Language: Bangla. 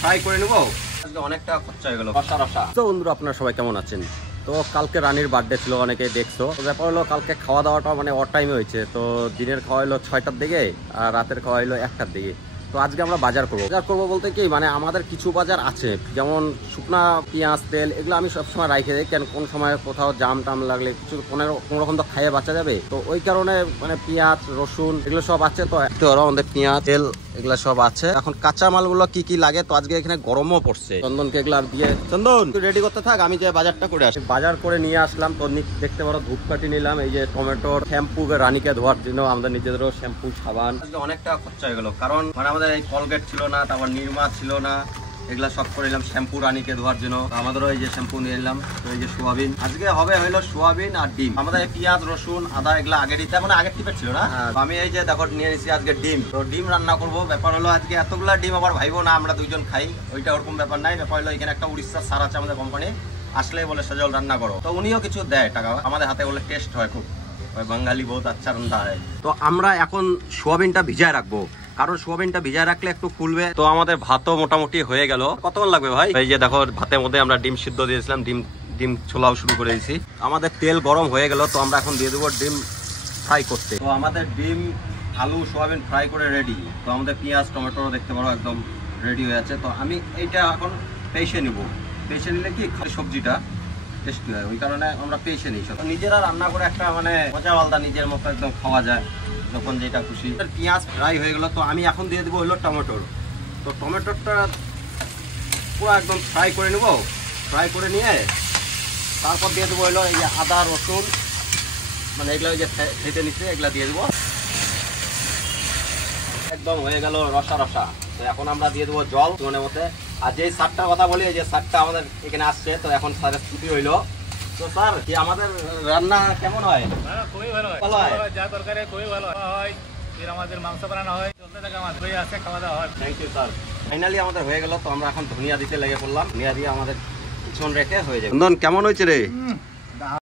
ফ্রাই করে নেব। আজকে অনেকটা খরচা হয়ে গেল রসা রসা। তো বন্ধুরা আপনারা সবাই কেমন আছেন? তো কালকে রানীর বার্থডে ছিল, অনেকেই দেখছো। ব্যাপার হলো কালকে খাওয়া দাওয়াটা মানে অড টাইমে হয়েছে। তো দিনের খাওয়া হলো 6টার দিকে আর রাতের খাওয়া হলো 1টার দিকে। তো আজকে আমরা বাজার করবো বলতে কি মানে আমাদের কিছু বাজার আছে, যেমন শুকনা পেঁয়াজ তেল এগুলো আমি সবসময় রাখে দিই, কেন কোন সময় কোথাও জাম টাম লাগলে কিছু কোনো রকম তো খাইয়ে বাঁচা যাবে। তো ওই কারণে মানে পেঁয়াজ রসুন এগুলো সব আছে। তো একটু আমাদের পেঁয়াজ তেল এগুলা সব আছে। এখন কাঁচা মালগুলো কি কি লাগে, তো আজকে এখানে গরমও পড়ছে। চন্দনকে এগুলা দিয়ে চন্দন রেডি করতে থাক, আমি যে বাজারটা করে আসি। বাজার করে নিয়ে আসলাম। তো দেখতে পারো ধূপকাঠি নিলাম, এই যে টমেটোর শ্যাম্পু রানীকে ধোয়ার জন্য আমাদের নিজেদেরও শ্যাম্পু সাবান। আজকে অনেকটা খরচা হয়ে গেল, কারণ মানে আমাদের এই কলগেট ছিল না, তারপর নির্মা ছিল না, এগুলা সব করে নিলাম শ্যাম্পু রানীকে ধোয়ার জন্য। আমাদেরও এই যে শ্যাম্পু নিয়ে নিলাম। তো এই যে সোয়াবিন আজকে হবে হইলো সোয়াবিন আর ডিম। আমাদের পেঁয়াজ রসুন আদা এগুলা আগে দিতে মানে আগের টিপের ছিল না। আমি এই যে দেখো নিয়ে নিচ্ছি আজকে ডিম। তো ডিম রান্না করবো। ব্যাপার হলো আজকে এতগুলা ডিম আবার ভাইবো না, আমরা দুইজন খাই, ওইটা ওরকম ব্যাপার নাই। ব্যাপার হলো এখানে একটা উড়িষ্যার সার আছে আমাদের কোম্পানি, আসলেই বলে সজল রান্না করো। তো উনিও কিছু দেয় টাকা, আমাদের হাতে বলে টেস্ট হয় খুব, বাঙালি বহুত আচ্ছা রান্না হয়। তো আমরা এখন সোয়াবিনটা ভিজায় রাখবো, কারণ সোয়াবিনটা ভিজায় রাখলে একটু ফুলবে। তো আমাদের ভাতও মোটামুটি হয়ে গেল। কতক্ষণ লাগবে ভাই? এই যে দেখো ভাতের মধ্যে আমরা ডিম সিদ্ধ দিয়েছিলাম, ডিম ছোলাও শুরু করে দিয়েছি। আমাদের তেল গরম হয়ে গেল, তো আমরা এখন দিয়ে দেবো ডিম ফ্রাই করতে। তো আমাদের ডিম আলু সোয়াবিন ফ্রাই করে রেডি। তো আমাদের পেঁয়াজ টমেটো দেখতে পারো একদম রেডি হয়ে আছে। তো আমি এইটা এখন পেশে নিব। পেশে নিলে কি সবজিটা টেস্টি হয়, ওই কারণে আমরা পেশে নিই। নিজেরা রান্না করে একটা মানে মজা আলাদা, নিজের মতো একদম খাওয়া যায় যখন যেটা খুশি। পেঁয়াজ ফ্রাই হয়ে গেল, তো আমি এখন দিয়ে দেবো হলো টমেটোর। তো টমেটোটা পুরো একদম ফ্রাই করে নেব। ফ্রাই করে নিয়ে তারপর দিয়ে দেবো হলো এই যে আদা রসুন, মানে এগুলো ওই যে ফেটে নিচ্ছে এগুলো দিয়ে দেবো। একদম হয়ে গেল রসা রসা। তো এখন আমরা দিয়ে দেবো জল মনের মধ্যে। আর যে সারটার কথা বলি, এই যে সারটা আমাদের এখানে আসছে, তো এখন সারের ছুটি হইলো। তো স্যার কি আমাদের রান্না কেমন হয়? খুবই ভালো হয়, যা তরকারি খুবই ভালো হয়। আমাদের মাংস বানানো হয়, চলতে থাকে, আমাদের আছে খাওয়া দাওয়া হয়। Thank you sir. ফাইনালি আমাদের হয়ে গেল। তো আমরা এখন ধনিয়া দিতে লেগে পড়লাম। ধনিয়া দিয়ে আমাদের কিছুক্ষণ রেখে হয়ে যাবে। চন্দন কেমন হয়েছে রে?